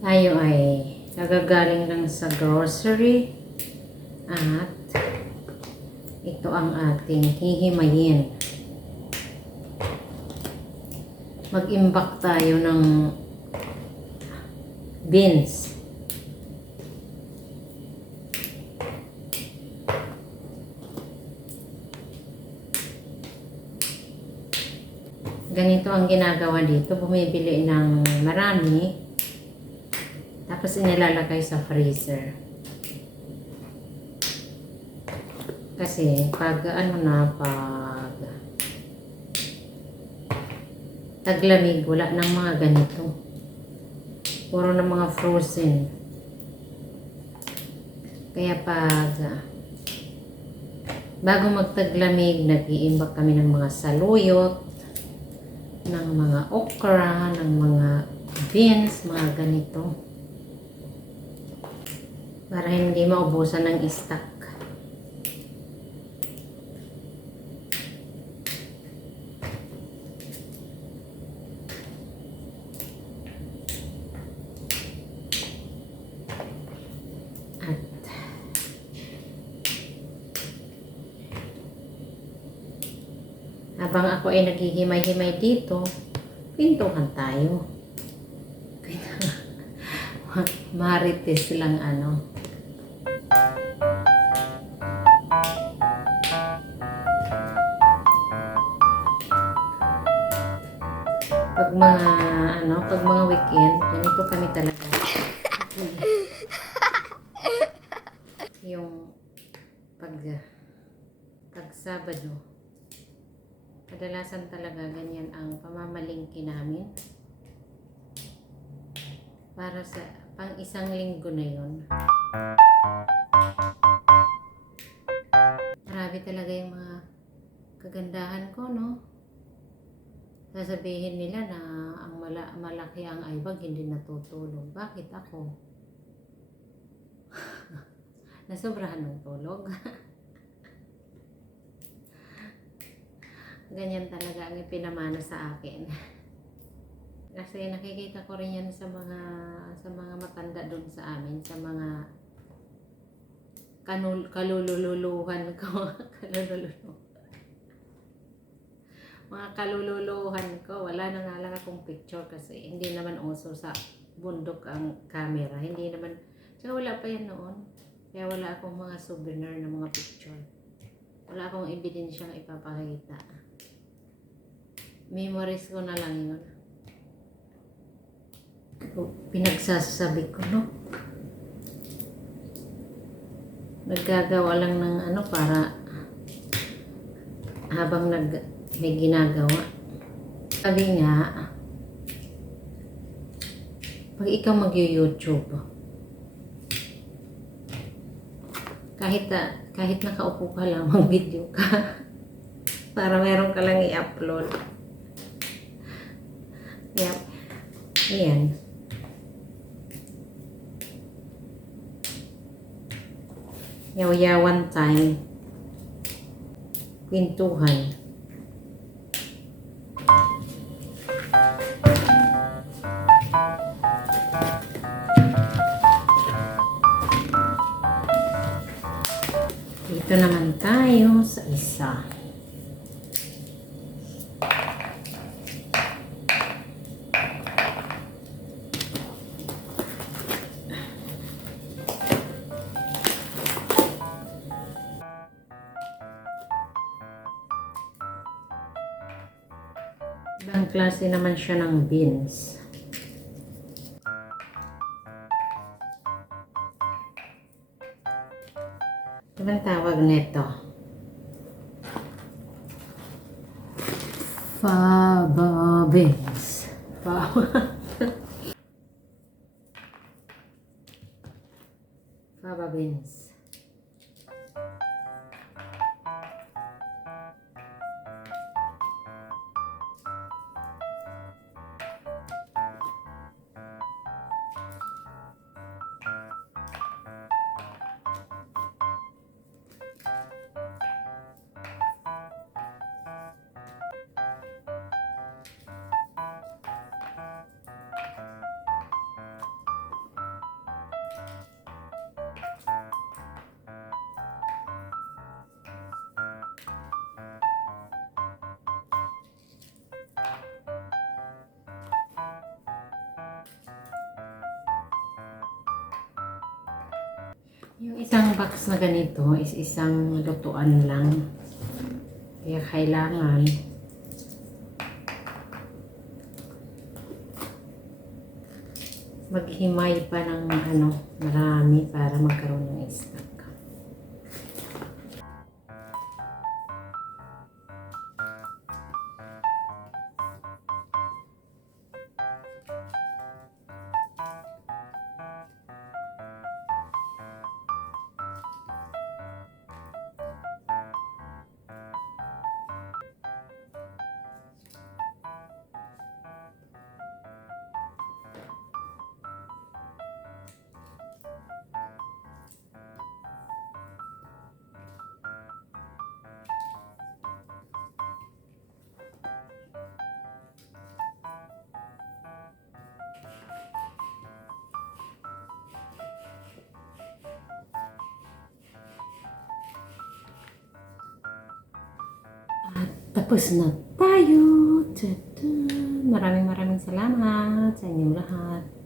Tayo ay kagagaling lang sa grocery at ito ang ating hihimayin. Mag-imbak tayo ng beans. Ganito ang ginagawa dito. Bumibili ng marami. Tapos inilalagay sa freezer. Kasi pag pag taglamig, wala ng mga ganito. Puro ng mga frozen. Kaya pag bago magtaglamig, nag-iimbak kami ng mga saluyot, ng mga okra, ng mga beans, mga ganito. Para hindi maubusan ng stock. At habang ako ay naghihimay-himay dito, pintuhan tayo. Marites lang pag mga weekend, ganito kami talaga. Yung pag Sabado, kadalasan talaga ganyan ang pamamalingki namin. Para sa pang isang linggo na yun. Marami talaga yung mga kagandahan ko, no? Sasabihin nila na ang malaki ang aibag, hindi natutulog. Bakit ako? Nasobrahan ng tulog. Ganyan talaga ang ipinamana sa akin. Kasi nakikita ko rin yan sa mga matanda doon sa amin, sa mga kalululuhan ko. Mga kalululuhan ko, wala na nga lang akong picture kasi hindi naman uso sa bundok ang camera. Hindi naman, tsaka wala pa yan noon. Kaya wala akong mga souvenir na mga picture. Wala akong ebidensyang ipapakita. Memories ko na lang yun. Pinagsasabi ko, no? Naggagawa lang ng para habang may ginagawa. Sabi nga, pag ikaw mag-YouTube, kahit nakaupo ka lang, mag-video ka para meron ka lang i-upload. Yep. Ayan. Yaw-yawan time. Pintuhan. Dito naman tayo sa isa. Ibang klase naman siya ng beans. Anong tawag nito? Faba beans. Faba beans. Yung isang box na ganito is isang lutuan lang. Kaya kailangan maghimay pa ng marami para magkaroon ng stock. Tapos na tayo. Tada! Maraming salamat sa inyong lahat.